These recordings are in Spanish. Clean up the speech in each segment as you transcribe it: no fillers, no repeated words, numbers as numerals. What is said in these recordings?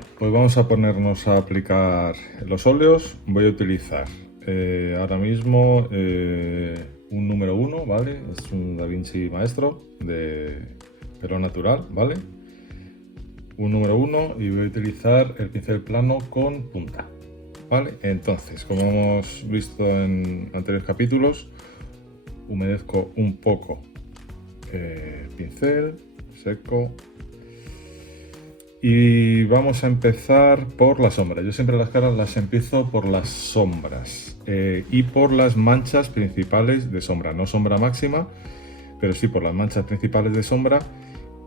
Bueno, pues vamos a ponernos a aplicar los óleos. Voy a utilizar ahora mismo un número 1, ¿vale? Es un Da Vinci Maestro de pelo natural, ¿vale? Un número 1 y voy a utilizar el pincel plano con punta, ¿vale? Entonces, como hemos visto en anteriores capítulos, humedezco un poco el pincel, seco. Y vamos a empezar por la sombra. Yo siempre las caras las empiezo por las sombras y por las manchas principales de sombra. No sombra máxima, pero sí por las manchas principales de sombra.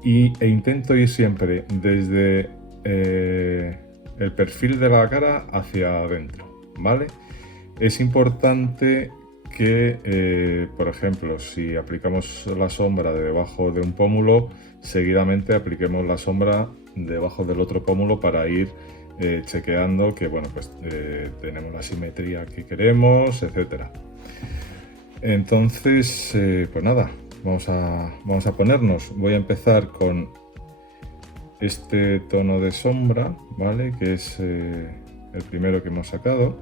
E intento ir siempre desde el perfil de la cara hacia adentro, ¿vale? Es importante que, por ejemplo, si aplicamos la sombra debajo de un pómulo, seguidamente apliquemos la sombra debajo del otro pómulo para ir chequeando que bueno, pues tenemos la simetría que queremos, etcétera. Entonces, pues nada, vamos a ponernos. Voy a empezar con este tono de sombra, ¿vale? Que es el primero que hemos sacado.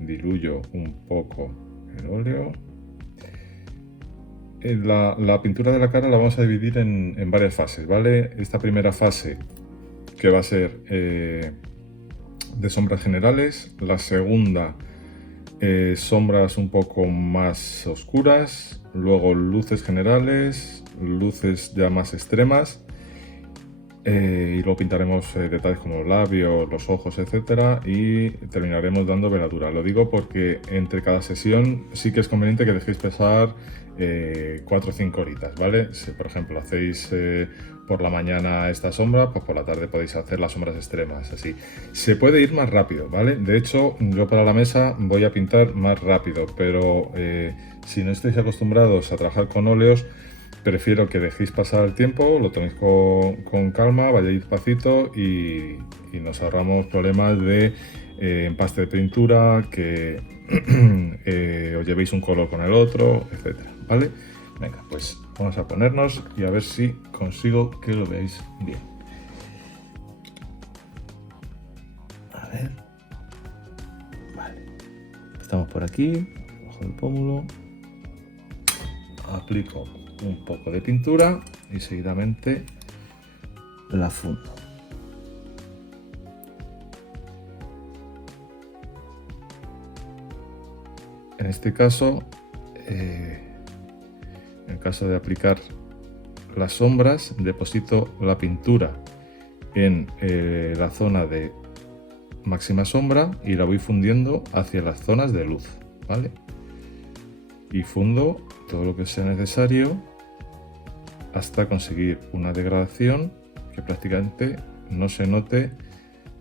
Diluyo un poco el óleo. La pintura de la cara la vamos a dividir en varias fases, ¿vale? Esta primera fase que va a ser de sombras generales, la segunda sombras un poco más oscuras, luego luces generales, luces ya más extremas y luego pintaremos detalles como los labios, los ojos, etcétera, y terminaremos dando veladura. Lo digo porque entre cada sesión sí que es conveniente que dejéis pasar 4 o 5 horitas, ¿vale? Si por ejemplo hacéis por la mañana esta sombra, pues por la tarde podéis hacer las sombras extremas, así. Se puede ir más rápido, ¿vale? De hecho, yo para la mesa voy a pintar más rápido, pero si no estáis acostumbrados a trabajar con óleos, prefiero que dejéis pasar el tiempo, lo toméis con calma, vayáis despacito y nos ahorramos problemas de empaste de pintura, que os llevéis un color con el otro, etcétera, ¿vale? Venga, pues vamos a ponernos y a ver si consigo que lo veáis bien. A ver. Vale. Estamos por aquí, bajo el pómulo. Aplico un poco de pintura y seguidamente la fundo. En este caso, en el caso de aplicar las sombras, deposito la pintura en la zona de máxima sombra y la voy fundiendo hacia las zonas de luz, ¿vale? Y fundo todo lo que sea necesario hasta conseguir una degradación que prácticamente no se note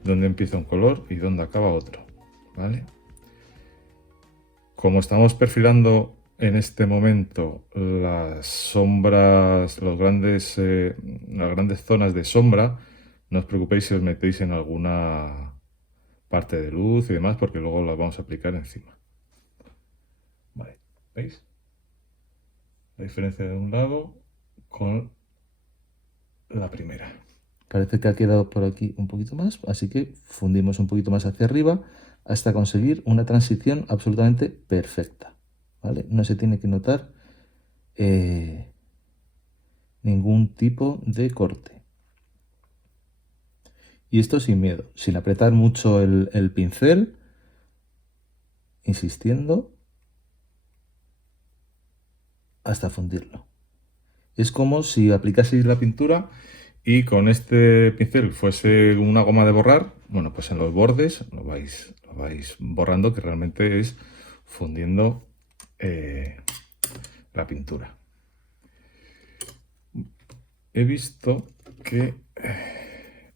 dónde empieza un color y dónde acaba otro, ¿vale? Como estamos perfilando en este momento las sombras, las grandes zonas de sombra, no os preocupéis si os metéis en alguna parte de luz y demás, porque luego las vamos a aplicar encima. Vale, ¿veis? La diferencia de un lado con la primera. Parece que ha quedado por aquí un poquito más, así que fundimos un poquito más hacia arriba hasta conseguir una transición absolutamente perfecta, ¿vale? No se tiene que notar ningún tipo de corte. Y esto sin miedo, sin apretar mucho el pincel, insistiendo hasta fundirlo. Es como si aplicaseis la pintura y con este pincel fuese una goma de borrar. Bueno, pues en los bordes lo vais borrando, que realmente es fundiendo la pintura. He visto que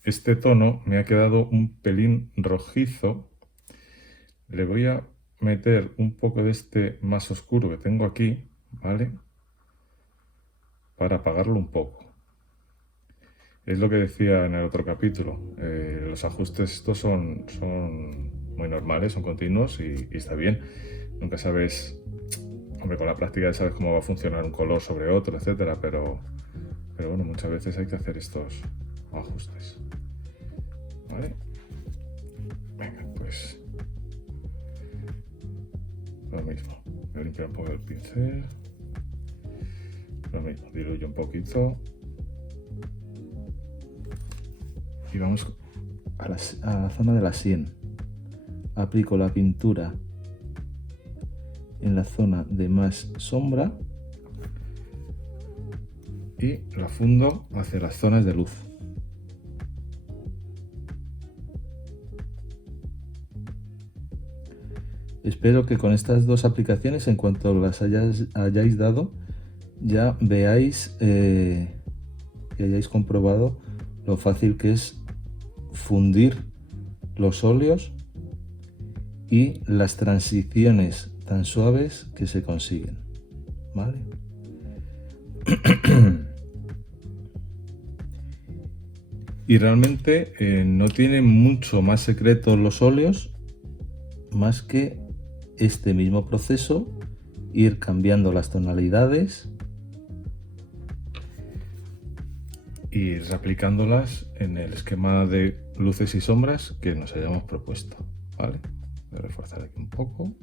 este tono me ha quedado un pelín rojizo. Le voy a meter un poco de este más oscuro que tengo aquí, ¿vale? Para apagarlo un poco. Es lo que decía en el otro capítulo. Los ajustes estos son muy normales, son continuos y está bien. Nunca sabes, hombre, con la práctica ya sabes cómo va a funcionar un color sobre otro, etcétera, pero bueno, muchas veces hay que hacer estos ajustes. ¿Vale? Venga, pues lo mismo. Voy a limpiar un poco el pincel. Lo mismo, diluyo un poquito. Y vamos a la zona de la sien. Aplico la pintura en la zona de más sombra y la fundo hacia las zonas de luz. Espero que con estas dos aplicaciones, en cuanto las hayáis dado, ya veáis y hayáis comprobado lo fácil que es fundir los óleos y las transiciones tan suaves que se consiguen, ¿vale? Y realmente no tiene mucho más secreto los óleos, más que este mismo proceso, ir cambiando las tonalidades y ir aplicándolas en el esquema de luces y sombras que nos hayamos propuesto, ¿vale? Voy a reforzar aquí un poco.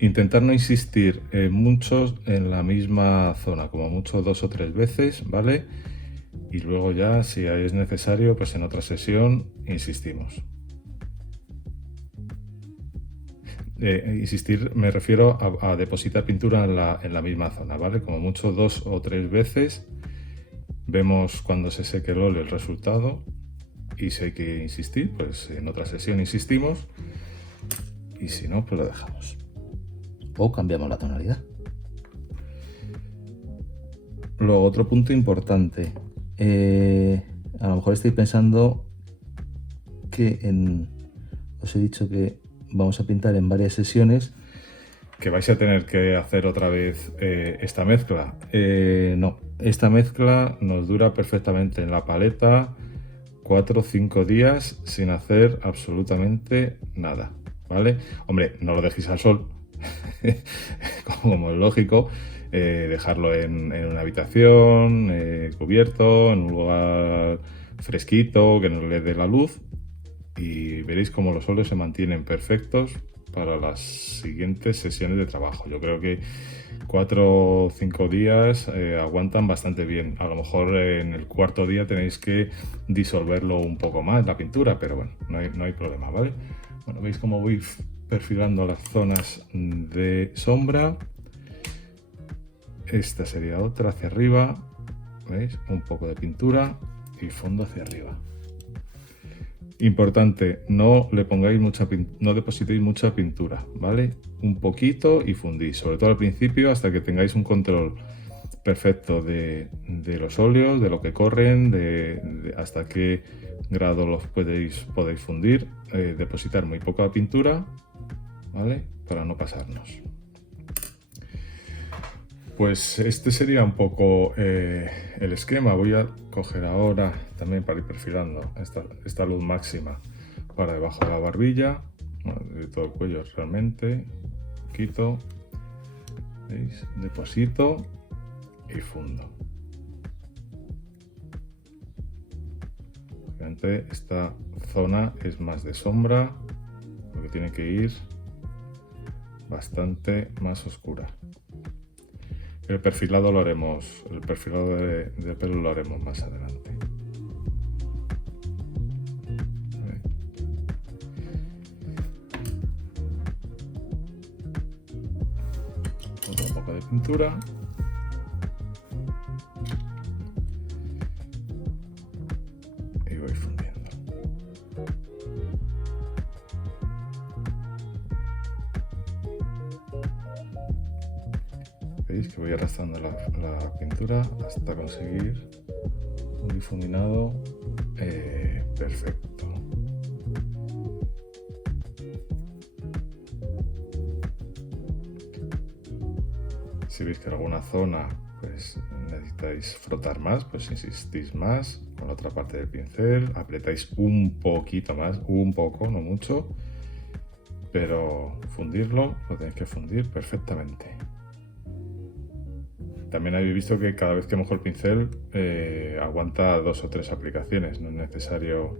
Intentar no insistir mucho en la misma zona, como mucho 2 o 3 veces, ¿vale? Y luego ya, si es necesario, pues en otra sesión insistimos. Insistir me refiero a depositar pintura en la misma zona, ¿vale? Como mucho 2 o 3 veces. Vemos cuando se seque el óleo el resultado, y si hay que insistir, pues en otra sesión insistimos, y si no, pues lo dejamos. O cambiamos la tonalidad. Luego, otro punto importante. A lo mejor estáis pensando que os he dicho que vamos a pintar en varias sesiones, que vais a tener que hacer otra vez esta mezcla. No, esta mezcla nos dura perfectamente en la paleta 4 o 5 días sin hacer absolutamente nada, ¿vale? Hombre, no lo dejéis al sol, como es lógico, dejarlo en una habitación, cubierto, en un lugar fresquito, que no le dé la luz, y veréis cómo los óleos se mantienen perfectos para las siguientes sesiones de trabajo. Yo creo que 4 o 5 días aguantan bastante bien. A lo mejor en el cuarto día tenéis que disolverlo un poco más, la pintura, pero bueno, no hay problema, ¿vale? Bueno, veis cómo voy perfilando las zonas de sombra. Esta sería otra hacia arriba, ¿veis? Un poco de pintura y fondo hacia arriba. Importante, no le pongáis no depositéis mucha pintura, ¿vale? Un poquito y fundís, sobre todo al principio, hasta que tengáis un control perfecto de los óleos, de lo que corren, hasta qué grado los podéis fundir. Depositar muy poca pintura, ¿vale? Para no pasarnos. Pues este sería un poco el esquema. Voy a coger ahora también para ir perfilando esta luz máxima para debajo de la barbilla, bueno, de todo el cuello realmente. Quito, ¿veis? Deposito y fundo. Obviamente esta zona es más de sombra, porque tiene que ir bastante más oscura. El perfilado lo haremos, el perfilado de pelo lo haremos más adelante. Otro poco de pintura. Y voy fundiendo. Veis que voy arrastrando la pintura hasta conseguir un difuminado perfecto. Si veis que en alguna zona pues necesitáis frotar más, pues insistís más con la otra parte del pincel, apretáis un poquito más, un poco, no mucho, pero fundirlo lo tenéis que fundir perfectamente. También habéis visto que cada vez que mojo el pincel aguanta 2 o 3 aplicaciones, no es necesario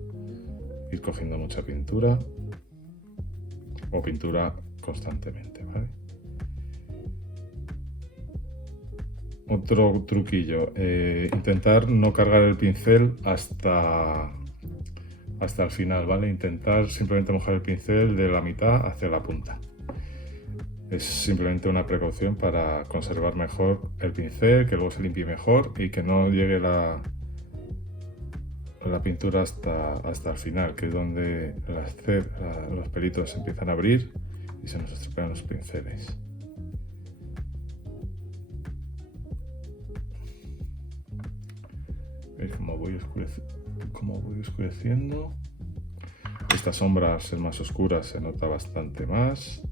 ir cogiendo mucha pintura o pintura constantemente, ¿vale? Otro truquillo, intentar no cargar el pincel hasta el final, ¿vale? Intentar simplemente mojar el pincel de la mitad hacia la punta. Es simplemente una precaución para conservar mejor el pincel, que luego se limpie mejor y que no llegue la pintura hasta el final, que es donde los pelitos se empiezan a abrir y se nos estropean los pinceles. ¿Veis cómo voy oscureciendo? Estas sombras, al ser más oscuras, se nota bastante más.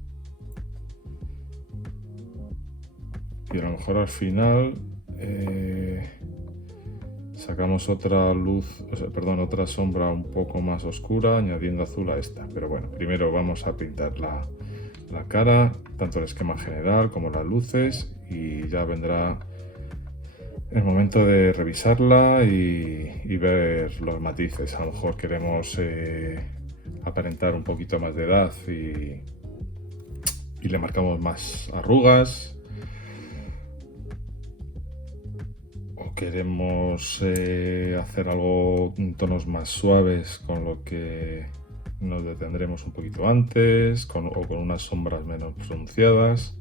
Y a lo mejor al final sacamos otra otra sombra un poco más oscura, añadiendo azul a esta. Pero bueno, primero vamos a pintar la cara, tanto el esquema general como las luces, y ya vendrá el momento de revisarla y ver los matices. A lo mejor queremos aparentar un poquito más de edad y le marcamos más arrugas. Queremos hacer algo en tonos más suaves, con lo que nos detendremos un poquito antes, o con unas sombras menos pronunciadas.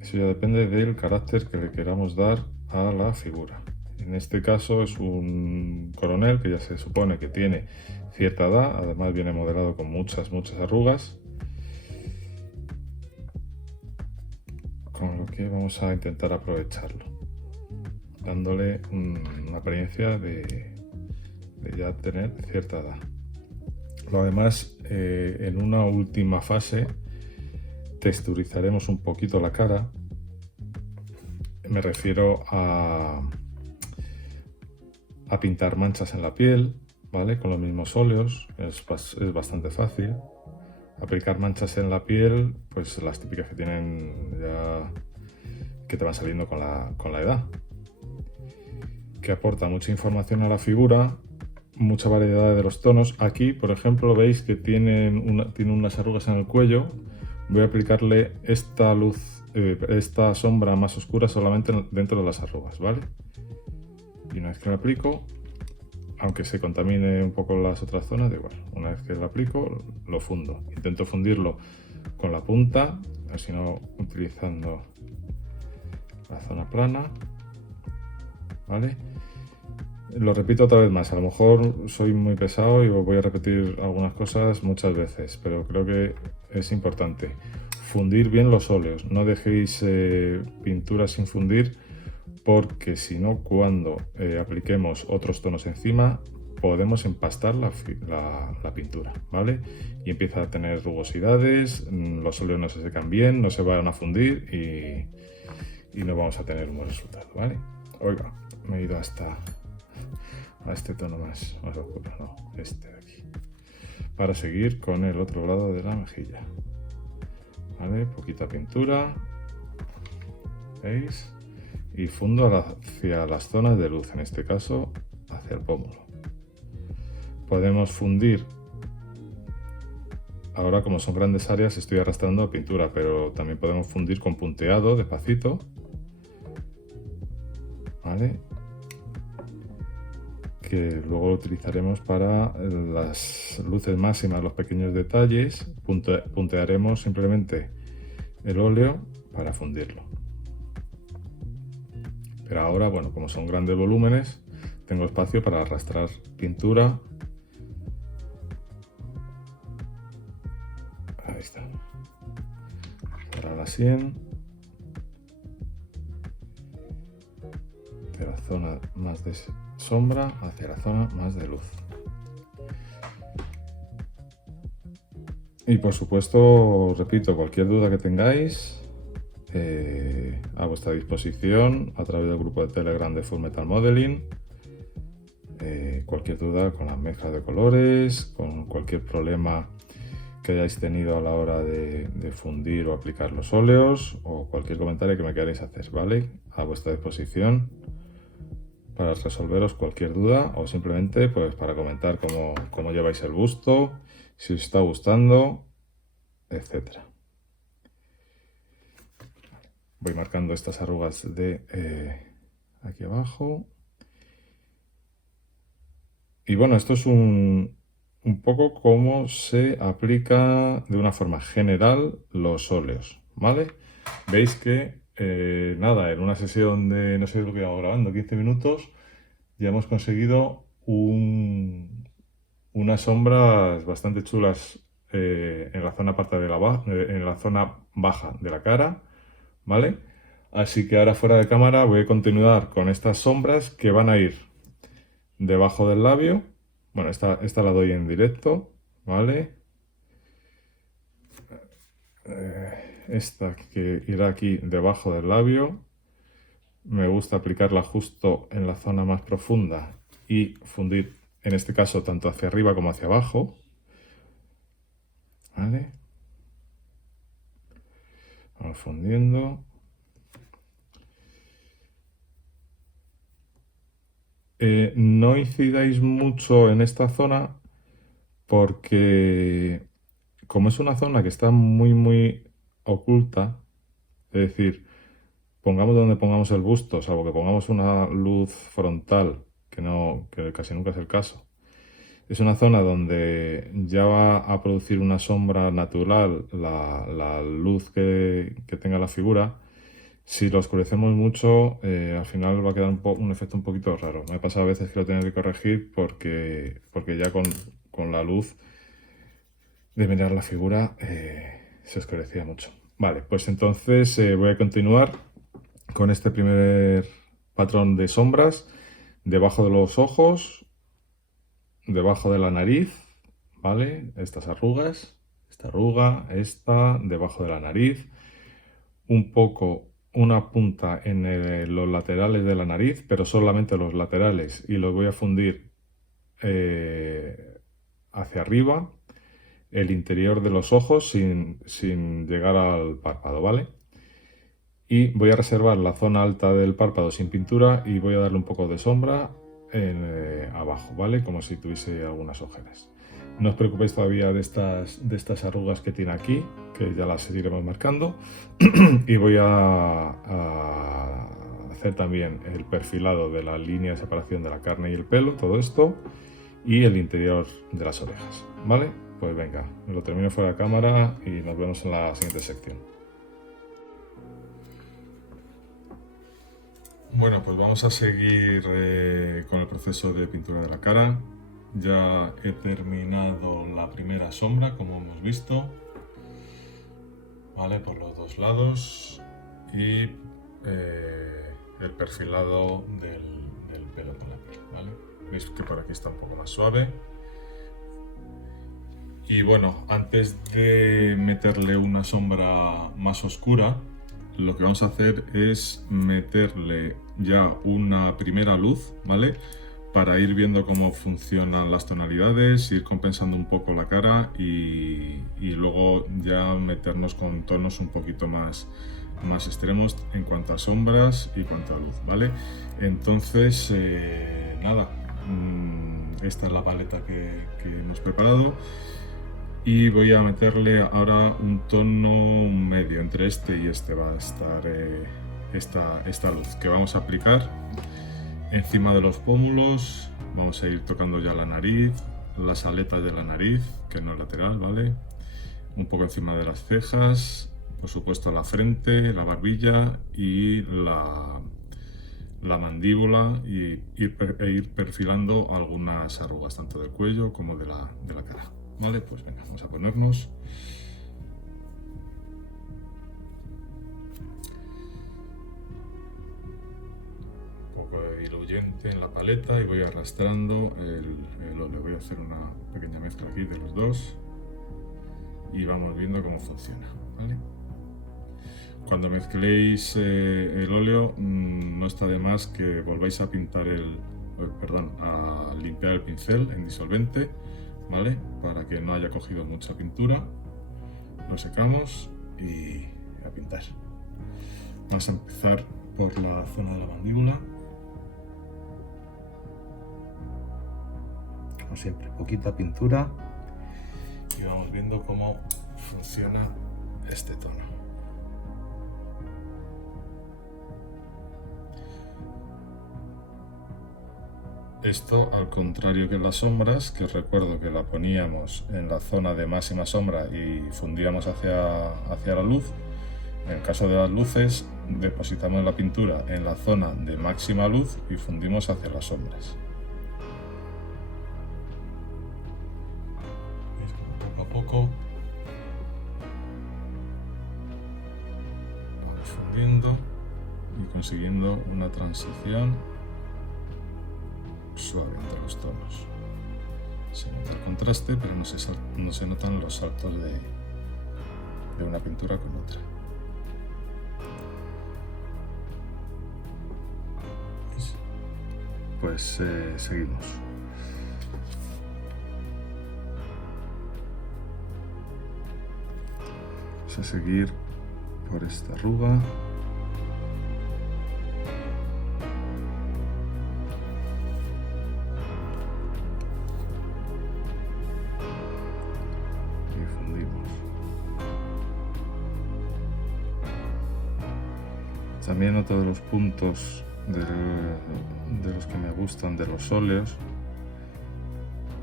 Eso ya depende del carácter que le queramos dar a la figura. En este caso es un coronel que ya se supone que tiene cierta edad, además viene modelado con muchas arrugas, con lo que vamos a intentar aprovecharlo, dándole una apariencia de ya tener cierta edad. Lo demás, en una última fase, texturizaremos un poquito la cara. Me refiero a pintar manchas en la piel, ¿vale? Con los mismos óleos, es bastante fácil. Aplicar manchas en la piel, pues las típicas que tienen ya, que te van saliendo con la edad, que aporta mucha información a la figura, mucha variedad de los tonos. Aquí, por ejemplo, veis que tiene unas arrugas en el cuello. Voy a aplicarle esta sombra más oscura solamente dentro de las arrugas, ¿vale? Y una vez que la aplico, aunque se contamine un poco las otras zonas, da igual. Una vez que lo aplico, lo fundo. Intento fundirlo con la punta, así no utilizando la zona plana, ¿vale? Lo repito otra vez más, a lo mejor soy muy pesado y voy a repetir algunas cosas muchas veces, pero creo que es importante fundir bien los óleos. No dejéis pintura sin fundir, porque si no, cuando apliquemos otros tonos encima, podemos empastar la pintura, ¿vale? Y empieza a tener rugosidades, los óleos no se secan bien, no se van a fundir y no vamos a tener un buen resultado, ¿vale? Oiga, me he ido a este tono más oscuro, no, este de aquí, para seguir con el otro lado de la mejilla, ¿vale? Poquita pintura, ¿veis? Y fundo hacia las zonas de luz, en este caso hacia el pómulo. Podemos fundir, ahora como son grandes áreas estoy arrastrando pintura, pero también podemos fundir con punteado despacito, ¿vale? Que luego lo utilizaremos para las luces máximas, los pequeños detalles. Puntearemos simplemente el óleo para fundirlo. Pero ahora, bueno, como son grandes volúmenes, tengo espacio para arrastrar pintura. Ahí está. Para la sien. De la zona más de sombra hacia la zona más de luz. Y por supuesto, repito, cualquier duda que tengáis a vuestra disposición a través del grupo de Telegram de Full Metal Modeling. Cualquier duda con las mezclas de colores, con cualquier problema que hayáis tenido a la hora de fundir o aplicar los óleos, o cualquier comentario que me queráis hacer, ¿vale? A vuestra disposición para resolveros cualquier duda, o simplemente pues para comentar cómo lleváis el busto, si os está gustando, etcétera. Voy marcando estas arrugas de aquí abajo. Y bueno, esto es un poco cómo se aplica de una forma general los óleos, ¿vale? Veis que, nada, en una sesión de, no sé lo que llevamos grabando, 15 minutos, ya hemos conseguido unas sombras bastante chulas en la zona en la zona baja de la cara, ¿vale? Así que ahora fuera de cámara voy a continuar con estas sombras que van a ir debajo del labio. Bueno, esta la doy en directo, ¿vale? Esta que irá aquí debajo del labio. Me gusta aplicarla justo en la zona más profunda y fundir, en este caso, tanto hacia arriba como hacia abajo, ¿vale? Vamos fundiendo. No incidáis mucho en esta zona porque como es una zona que está muy oculta, es decir, pongamos donde pongamos el busto, salvo que pongamos una luz frontal, que casi nunca es el caso, es una zona donde ya va a producir una sombra natural la luz que tenga la figura. Si lo oscurecemos mucho, al final va a quedar un efecto un poquito raro. Me ha pasado a veces que lo tengo que corregir porque ya con la luz de mirar la figura se oscurecía mucho. Vale, pues entonces voy a continuar con este primer patrón de sombras debajo de los ojos, debajo de la nariz, ¿vale? Estas arrugas, esta arruga, esta, debajo de la nariz, un poco una punta en los laterales de la nariz, pero solamente los laterales, y los voy a fundir hacia arriba, el interior de los ojos sin llegar al párpado, ¿vale? Y voy a reservar la zona alta del párpado sin pintura y voy a darle un poco de sombra abajo, ¿vale? Como si tuviese algunas ojeras. No os preocupéis todavía de estas arrugas que tiene aquí, que ya las iremos marcando. Y voy a hacer también el perfilado de la línea de separación de la carne y el pelo, todo esto, y el interior de las orejas, ¿vale? Pues venga, lo termino fuera de cámara y nos vemos en la siguiente sección. Bueno, pues vamos a seguir con el proceso de pintura de la cara. Ya he terminado la primera sombra, como hemos visto, ¿vale? Por los dos lados, y el perfilado del pelo con la piel, ¿vale? Veis que por aquí está un poco más suave. Y bueno, antes de meterle una sombra más oscura, lo que vamos a hacer es meterle ya una primera luz, ¿vale? Para ir viendo cómo funcionan las tonalidades, ir compensando un poco la cara y luego ya meternos con tonos un poquito más extremos en cuanto a sombras y cuanto a luz, ¿vale? Entonces, nada, esta es la paleta que hemos preparado. Y voy a meterle ahora un tono medio, entre este y este va a estar esta luz que vamos a aplicar encima de los pómulos. Vamos a ir tocando ya la nariz, las aletas de la nariz, que no es lateral, ¿vale? Un poco encima de las cejas, por supuesto la frente, la barbilla y la mandíbula, y ir perfilando algunas arrugas tanto del cuello como de la cara. Vale, pues venga, vamos a ponernos. Un poco de diluyente en la paleta y voy arrastrando el óleo. Voy a hacer una pequeña mezcla aquí de los dos y vamos viendo cómo funciona, ¿vale? Cuando mezcléis el óleo, no está de más que volváis a pintar a limpiar el pincel en disolvente, ¿vale? Para que no haya cogido mucha pintura. Lo secamos y a pintar. Vamos a empezar por la zona de la mandíbula. Como siempre, poquita pintura y vamos viendo cómo funciona este tono. Esto, al contrario que las sombras, que os recuerdo que la poníamos en la zona de máxima sombra y fundíamos hacia la luz, en el caso de las luces depositamos la pintura en la zona de máxima luz y fundimos hacia las sombras. ¿Veis cómo poco a poco vamos fundiendo y consiguiendo una transición suave entre los tonos? Se nota el contraste, pero no se notan los saltos de una pintura con otra. Pues seguimos. Vamos a seguir por esta arruga. Y fundimos. También otro de los puntos de los que me gustan de los óleos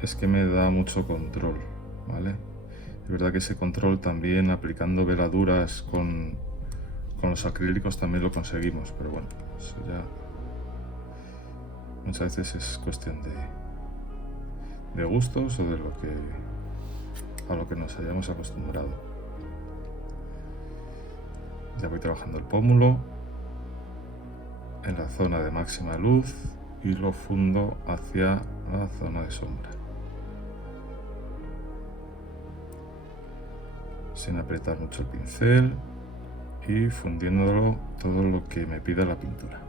es que me da mucho control, ¿vale? Es verdad que ese control también aplicando veladuras con los acrílicos también lo conseguimos, pero bueno, eso ya muchas veces es cuestión de gustos o de a lo que nos hayamos acostumbrado. Ya voy trabajando el pómulo en la zona de máxima luz y lo fundo hacia la zona de sombra, sin apretar mucho el pincel y fundiéndolo todo lo que me pida la pintura.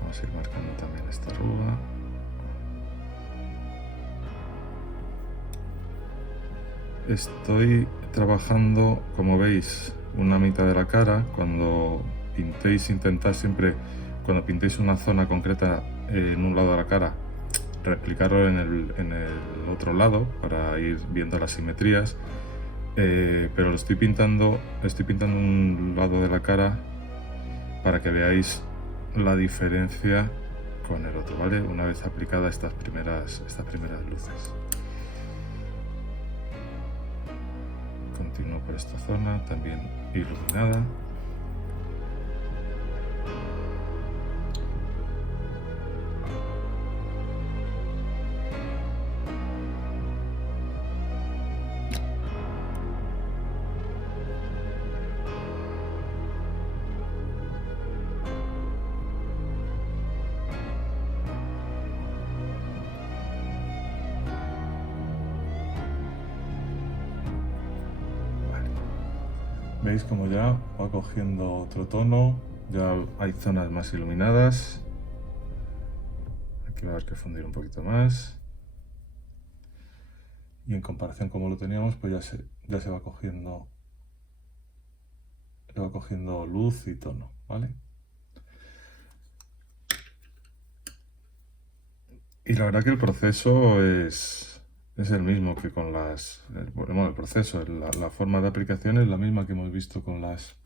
Vamos a ir marcando también esta arruga. Estoy trabajando, como veis, una mitad de la cara. Cuando pintéis, intentad siempre, cuando pintéis una zona concreta en un lado de la cara, replicarlo en el otro lado para ir viendo las simetrías. Pero estoy pintando un lado de la cara para que veáis la diferencia con el otro, ¿vale? Una vez aplicadas estas primeras luces. Continúo por esta zona, también iluminada. Veis como ya va cogiendo otro tono, ya hay zonas más iluminadas. Aquí va a haber que fundir un poquito más. Y en comparación como lo teníamos, pues ya se va cogiendo luz y tono, ¿vale? Y la verdad que el proceso es el mismo que con el proceso, la forma de aplicación es la misma que hemos visto con las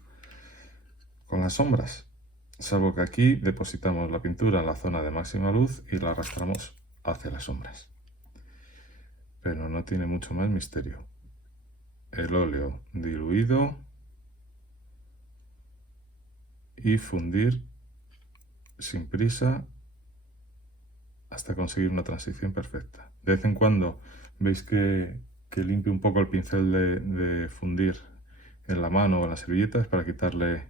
sombras, salvo que aquí depositamos la pintura en la zona de máxima luz y la arrastramos hacia las sombras. Pero no tiene mucho más misterio. El óleo diluido y fundir sin prisa hasta conseguir una transición perfecta. De vez en cuando veis que limpio un poco el pincel de fundir en la mano o en las servilletas para quitarle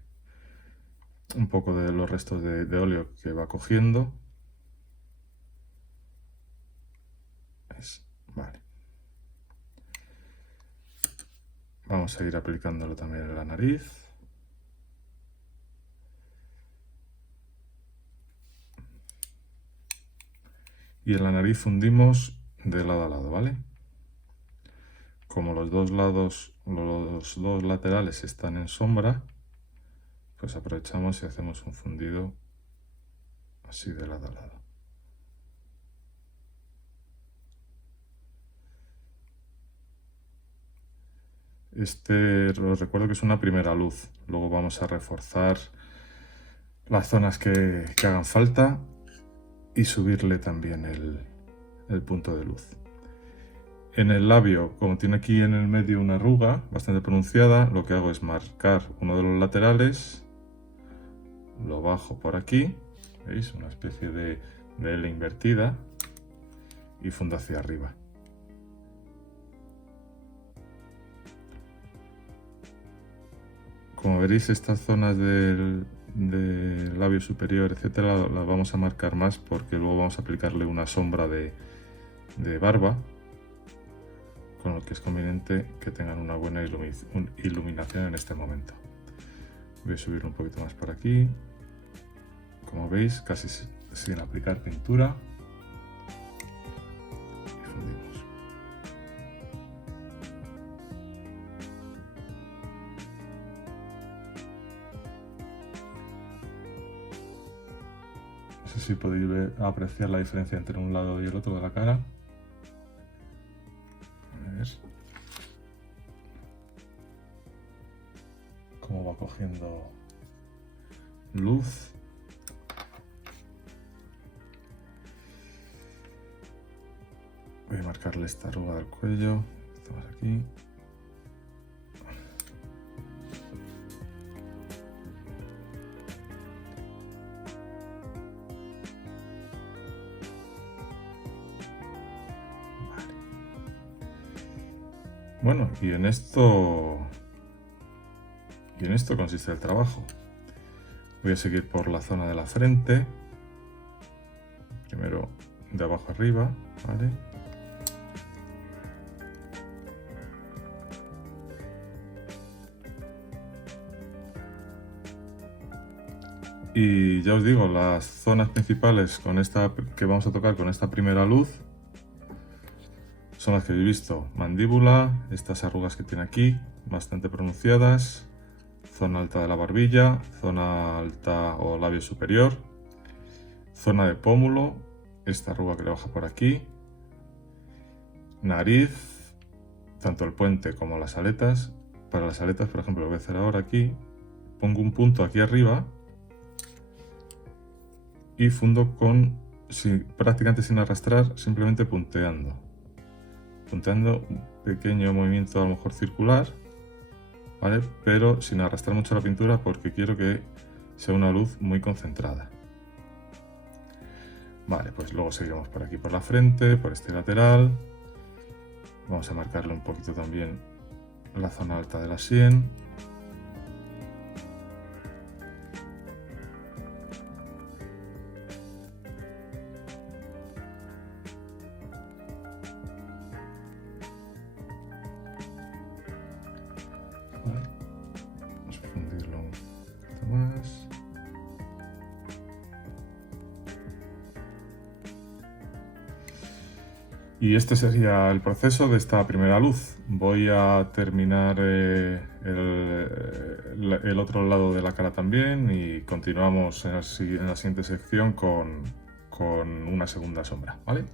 un poco de los restos de óleo que va cogiendo. matices. Vale. Vamos a ir aplicándolo también en la nariz. Y en la nariz fundimos de lado a lado, ¿vale? Como los dos laterales están en sombra, pues aprovechamos y hacemos un fundido así de lado a lado. Os recuerdo que es una primera luz. Luego vamos a reforzar las zonas que hagan falta y subirle también el punto de luz. En el labio, como tiene aquí en el medio una arruga bastante pronunciada, lo que hago es marcar uno de los laterales, lo bajo por aquí, ¿veis? Una especie de L invertida y fundo hacia arriba. Como veréis, estas zonas del labio superior, etcétera, las vamos a marcar más porque luego vamos a aplicarle una sombra de barba, con lo que es conveniente que tengan una buena iluminación en este momento. Voy a subir un poquito más por aquí. Como veis, casi sin aplicar pintura. Y fundimos. No sé si podéis apreciar la diferencia entre un lado y el otro de la cara. A ver cómo va cogiendo luz. Voy a marcarle esta arruga del cuello. Estamos aquí. Vale. Bueno, y en esto consiste el trabajo. Voy a seguir por la zona de la frente. Primero de abajo arriba, ¿vale? Y ya os digo, las zonas principales que vamos a tocar con esta primera luz son las que habéis visto. Mandíbula, estas arrugas que tiene aquí, bastante pronunciadas, zona alta de la barbilla, zona alta o labio superior, zona de pómulo, esta arruga que le baja por aquí, nariz, tanto el puente como las aletas. Para las aletas, por ejemplo, lo voy a hacer ahora aquí, pongo un punto aquí arriba y fundo prácticamente sin arrastrar, simplemente punteando un pequeño movimiento a lo mejor circular, ¿vale? Pero sin arrastrar mucho la pintura porque quiero que sea una luz muy concentrada. Vale, pues luego seguiremos por aquí por la frente, por este lateral. Vamos a marcarle un poquito también la zona alta de la sien. Vale. Vamos a fundirlo un poquito más. Y este sería el proceso de esta primera luz. Voy a terminar el otro lado de la cara también y continuamos en la siguiente sección con una segunda sombra, ¿vale?